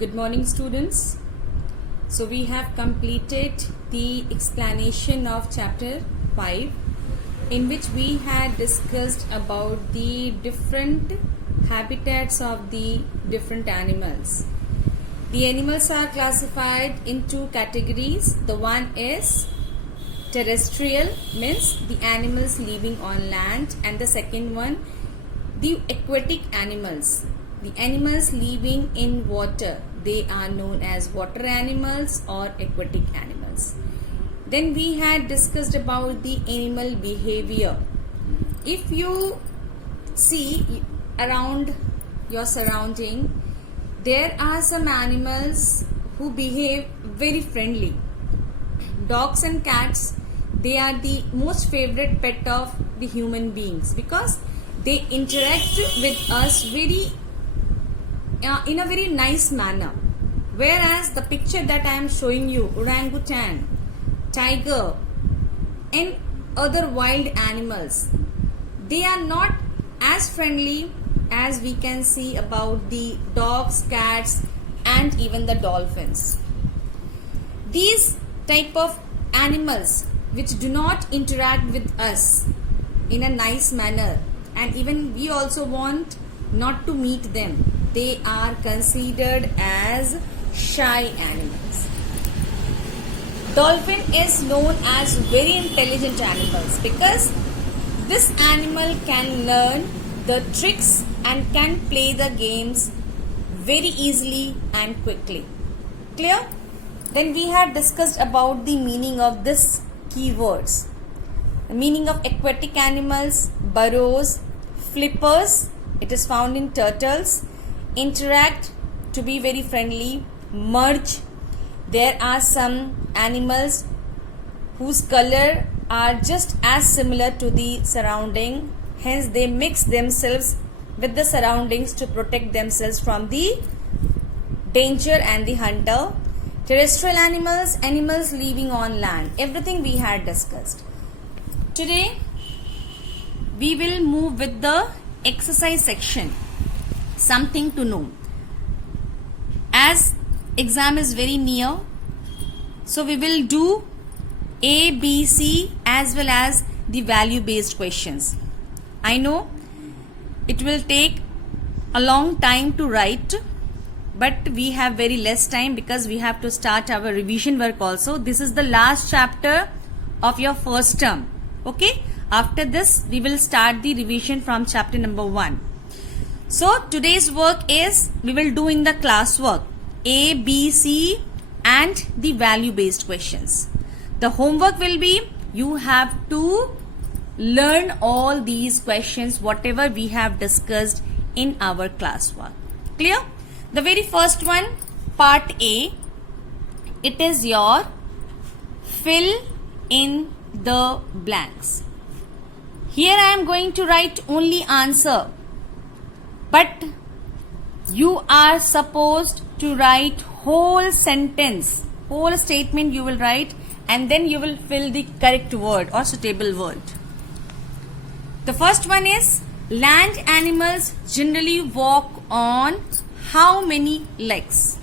Good morning, students. So we have completed the explanation of chapter 5, in which we had discussed about the different habitats of the different animals. The animals are classified in two categories. The one is terrestrial, means the animals living on land, and the second one, the aquatic animals, the animals living in water. They are known as water animals or aquatic animals. Then we had discussed about the animal behavior. If you see around your surrounding, there are some animals who behave very friendly. Dogs and cats, they are the most favorite pet of the human beings because they interact with us in a very nice manner. Whereas the picture that I am showing you, orangutan, tiger and other wild animals, they are not as friendly as we can see about the dogs, cats and even the dolphins. These type of animals which do not interact with us in a nice manner, and even we also want not to meet them, they are considered as shy animals. Dolphin is known as very intelligent animals because this animal can learn the tricks and can play the games very easily and quickly. Clear? Then we had discussed about the meaning of this keywords. The meaning of aquatic animals: burrows, flippers, it is found in turtles, interact, to be very friendly, merge. There are some animals whose color are just as similar to the surrounding, hence they mix themselves with the surroundings to protect themselves from the danger and the hunter. Terrestrial animals, animals living on land, everything we had discussed. Today we will move with the exercise section, something to know. As exam is very near, so we will do A, B, C as well as the value based questions. I know it will take a long time to write, but we have very less time because we have to start our revision work also. This is the last chapter of your first term. Okay, after this we will start the revision from chapter number 1. So today's work is, we will do in the classwork A, B, C and the value based questions. The homework will be, you have to learn all these questions whatever we have discussed in our classwork. Clear? The very first one, part A, it is your fill in the blanks. Here I am going to write only answer, but you are supposed to write whole sentence, whole statement you will write, and then you will fill the correct word or suitable word. The first one is, land animals generally walk on how many legs?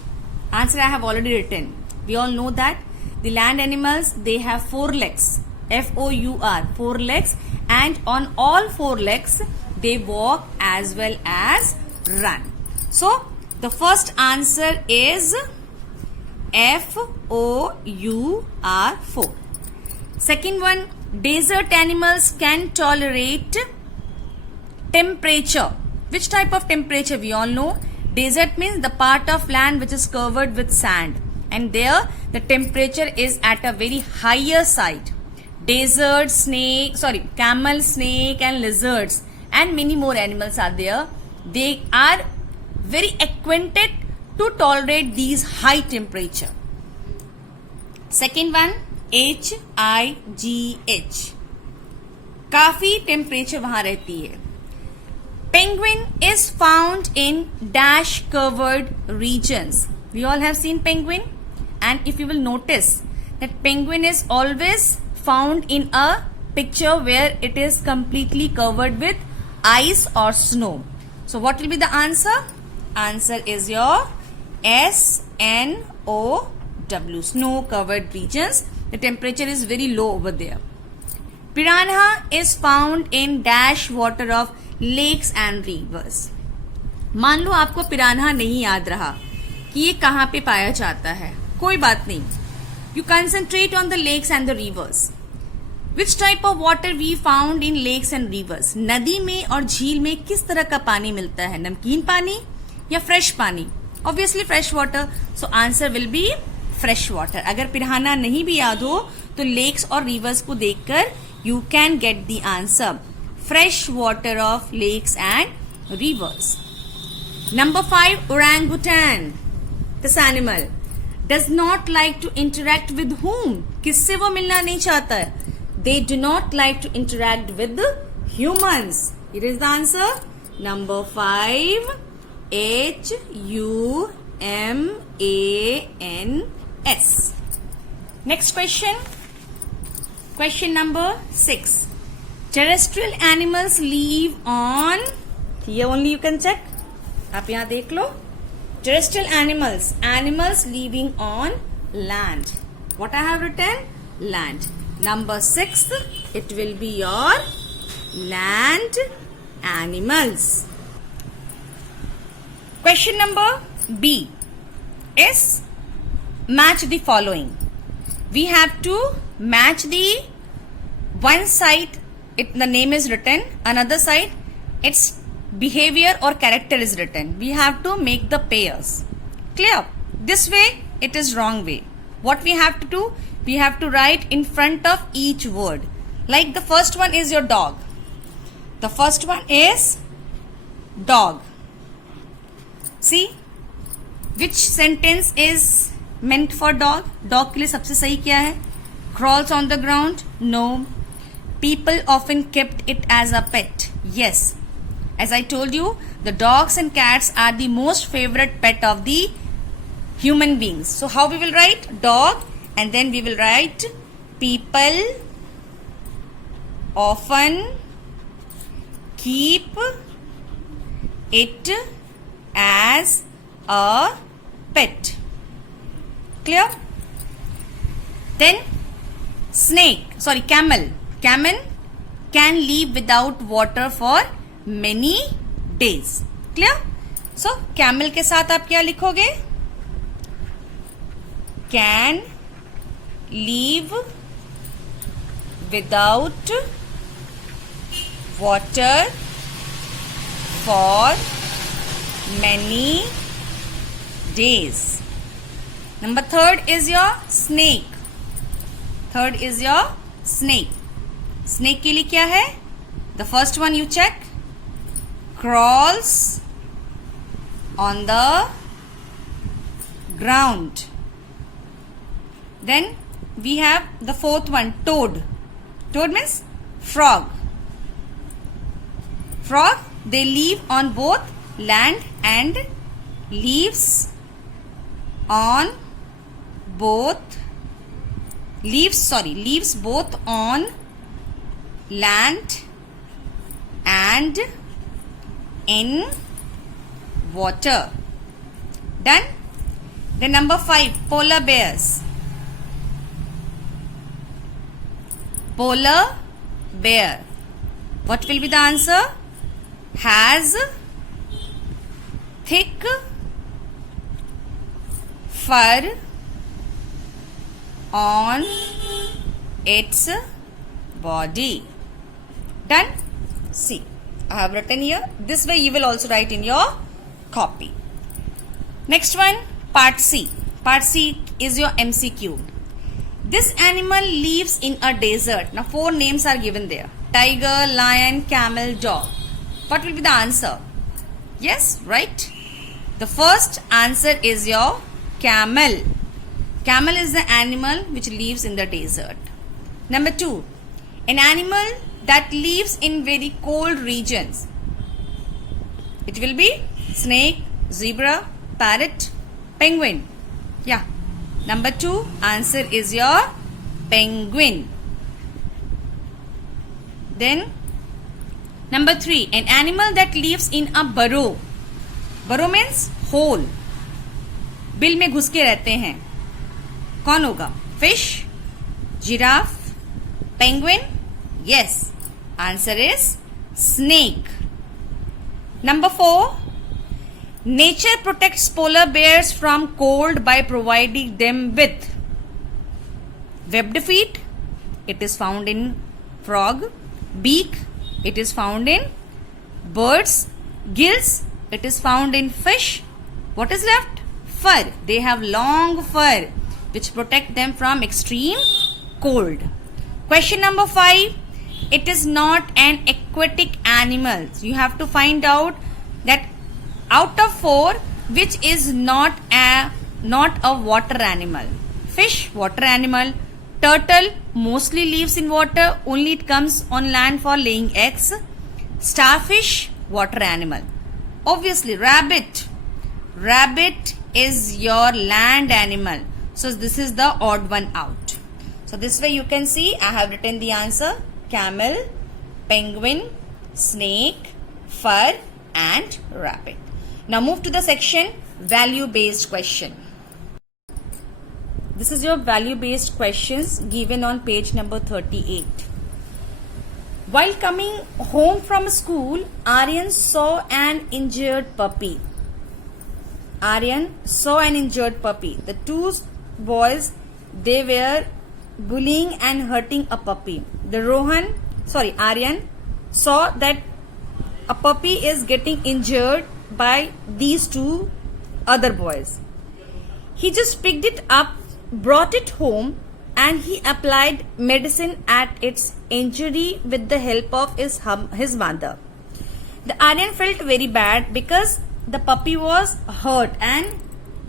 Answer I have already written. We all know that the land animals, they have 4 legs. F-O-U-R, 4 legs, and on all 4 legs they walk as well as run. So the first answer is F-O-U-R, 4. Second one, desert animals can tolerate temperature. Which type of temperature? We all know desert means the part of land which is covered with sand, and there the temperature is at a very higher side. Desert, camel, snake and lizards and many more animals are there. They are very acquainted to tolerate these high temperature. Second one, H-I-G-H, काफी temperature वहां रहती है. Penguin is found in dash covered regions. We all have seen penguin, and if you will notice that penguin is always found in a picture where it is completely covered with ice or snow. So what will be the answer? Answer is your SNOW, snow covered regions. The temperature is very low over there. Piranha is found in dash water of lakes and rivers. मान लो आपको piranha नहीं याद रहा कि ये कहाँ पे पाया जाता है, कोई बात नहीं. You concentrate on the lakes and the rivers. Which type of water we found in lakes and rivers? नदी में और झील में किस तरह का पानी मिलता है? नमकीन पानी या फ्रेश पानी? Obviously fresh water. So answer will be fresh water. अगर पिरान्हा नहीं भी याद हो तो lakes और rivers को देखकर you can get the answer. Fresh water of lakes and rivers. Number 5, orangutan. This animal does not like to interact with whom? किससे वो मिलना नहीं चाहता है? They do not like to interact with humans. Here is the answer. Number 5, HUMANS. Next question. Question number 6. Terrestrial animals live on. Here only you can check. आप यहाँ देख लो. Terrestrial animals. Animals living on land. What I have written? Land. Number 6. It will be your land animals. Question number B is match the following. We have to match the one side, the name is written, another side its behavior or character is written. We have to make the pairs. Clear? This way it is wrong way. What we have to do? We have to write in front of each word. Like the first one is your dog. The first one is dog. See, which sentence is meant for dog? Dog के लिए सबसे सही क्या है? Crawls on the ground? No. People often kept it as a pet. Yes. As I told you, the dogs and cats are the most favorite pet of the human beings. So how we will write? Dog, and then we will write people often keep it as a pet. Clear? Then camel. Camel can live without water for many days. Clear? So camel के साथ आप क्या लिखोगे? Can live without water for many days. Number 3rd is your snake. Snake के लिए क्या है? The first one you check. Crawls on the ground. Then we have the 4th one, toad. Toad means frog. They live on both land and leaves on both on land and in water. Done? Then number 5, polar bears. Polar bear. What will be the answer? Has thick fur on its body. Done? See, I have written here. This way you will also write in your copy. Next one, part C. Part C is your MCQ. This animal lives in a desert. Now 4 names are given there. Tiger, lion, camel, dog. What will be the answer? Yes, right. The first answer is your camel. Camel is the animal which lives in the desert. Number 2, an animal that lives in very cold regions. It will be snake, zebra, parrot, penguin. Yeah. Number 2 answer is your penguin. Then number 3, an animal that lives in a burrow. Burrow means hole. Bill में घुस के रहते हैं, कौन होगा? Fish, giraffe, penguin? Yes, answer is snake. Number 4, nature protects polar bears from cold by providing them with webbed feet, it is found in frog; beak, it is found in birds; gills, it is found in fish. What is left? Fur. They have long fur which protect them from extreme cold. Question number 5, it is not an aquatic animal. You have to find out that out of 4 which is not a water animal. Fish, water animal. Turtle mostly lives in water, only it comes on land for laying eggs. Starfish, water animal. Obviously rabbit is your land animal, so this is the odd one out. So this way you can see I have written the answer: camel, penguin, snake, fur and rabbit. Now move to the section value based question. This is your value based questions given on page number 38. While coming home from school, Aryan saw an injured puppy. Aryan saw an injured puppy. The two boys, they were bullying and hurting a puppy. Aryan saw that a puppy is getting injured by these two other boys. He just picked it up, brought it home, and he applied medicine at its injury with the help of his mother. The Aryan felt very bad because the puppy was hurt and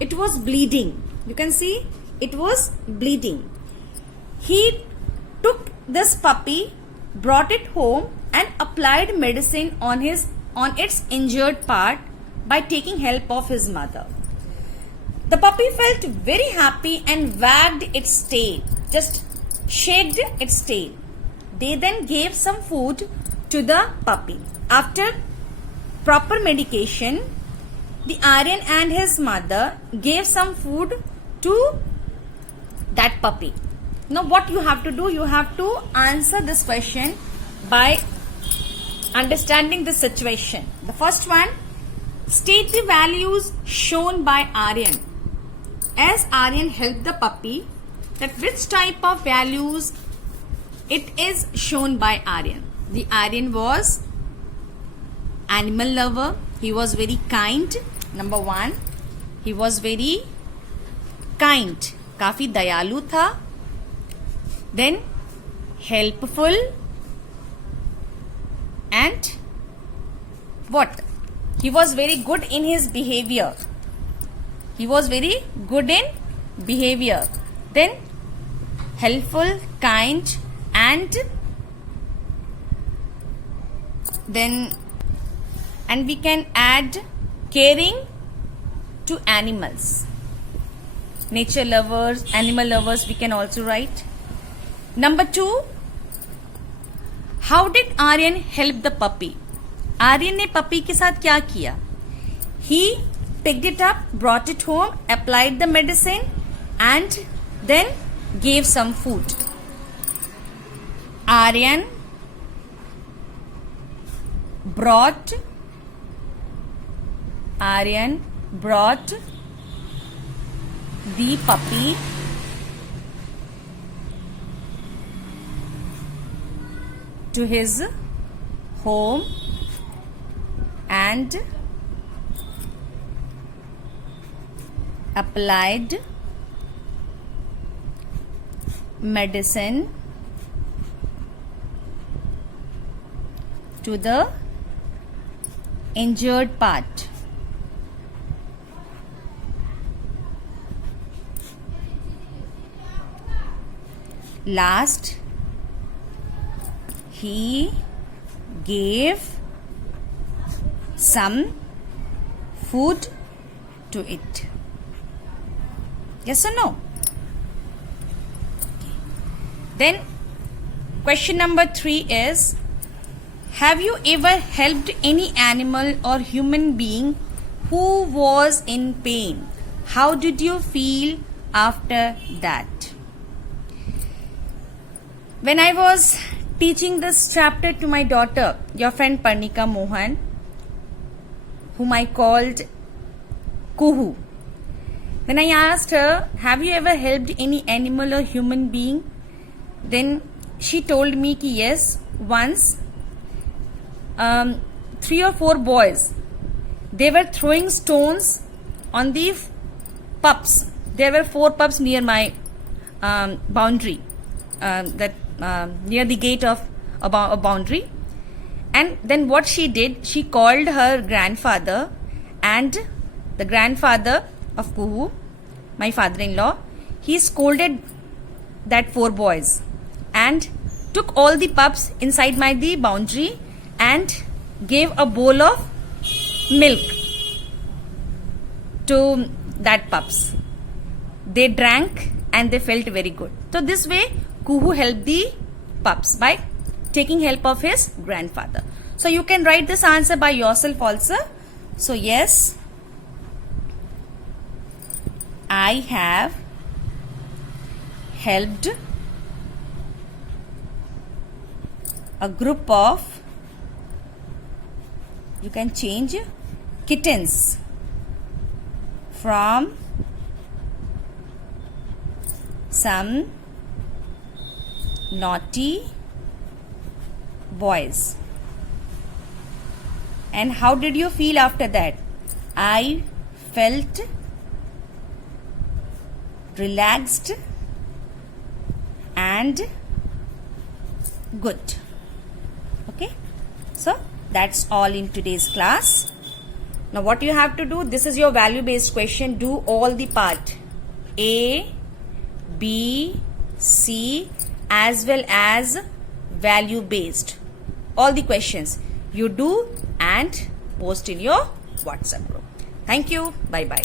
it was bleeding. You can see it was bleeding. He took this puppy, brought it home and applied medicine on its injured part by taking help of his mother. The puppy felt very happy and wagged its tail, just shaked its tail. They then gave some food to the puppy. After proper medication, the Aryan and his mother gave some food to that puppy. Now what you have to do, you have to answer this question by understanding the situation. The first one, state the values shown by Aryan. As Aryan helped the puppy, that which type of values it is shown by Aryan. The Aryan was animal lover. He was very kind. Number 1, he was very kind. काफी दयालु था. Then helpful and what? He was very good in his behavior. He was very good in behavior. Then helpful, kind and we can add caring to animals. Nature lovers, animal lovers we can also write. Number 2, how did Aryan help the puppy? Aryan ने puppy के साथ क्या किया? He picked it up, brought it home, applied the medicine and then gave some food. Aryan brought the puppy to his home and applied medicine to the injured part. Last, he gave some food to it. Yes or no? Then question number 3 is, have you ever helped any animal or human being who was in pain? How did you feel after that? When I was teaching this chapter to my daughter, your friend Parnika Mohan, whom I called Kuhu, when I asked her, have you ever helped any animal or human being? Then she told me ki yes, once 3 or 4 boys, they were throwing stones on the pups. There were 4 pups near my boundary, near the gate of a boundary. And then what she did, she called her grandfather, and the grandfather of Kuhu, my father-in-law, he scolded that 4 boys and took all the pups inside the boundary and gave a bowl of milk to that pups. They drank and they felt very good. So this way Kuhu helped the pups by taking help of his grandfather. So you can write this answer by yourself also. So yes, I have helped a group of, you can change, kittens from some naughty boys. And how did you feel after that? I felt relaxed and good. Okay, so that's all in today's class. Now what you have to do, this is your value based question. Do all the part A, B, C as well as value based. All the questions you do and post in your WhatsApp group. Thank you. Bye bye.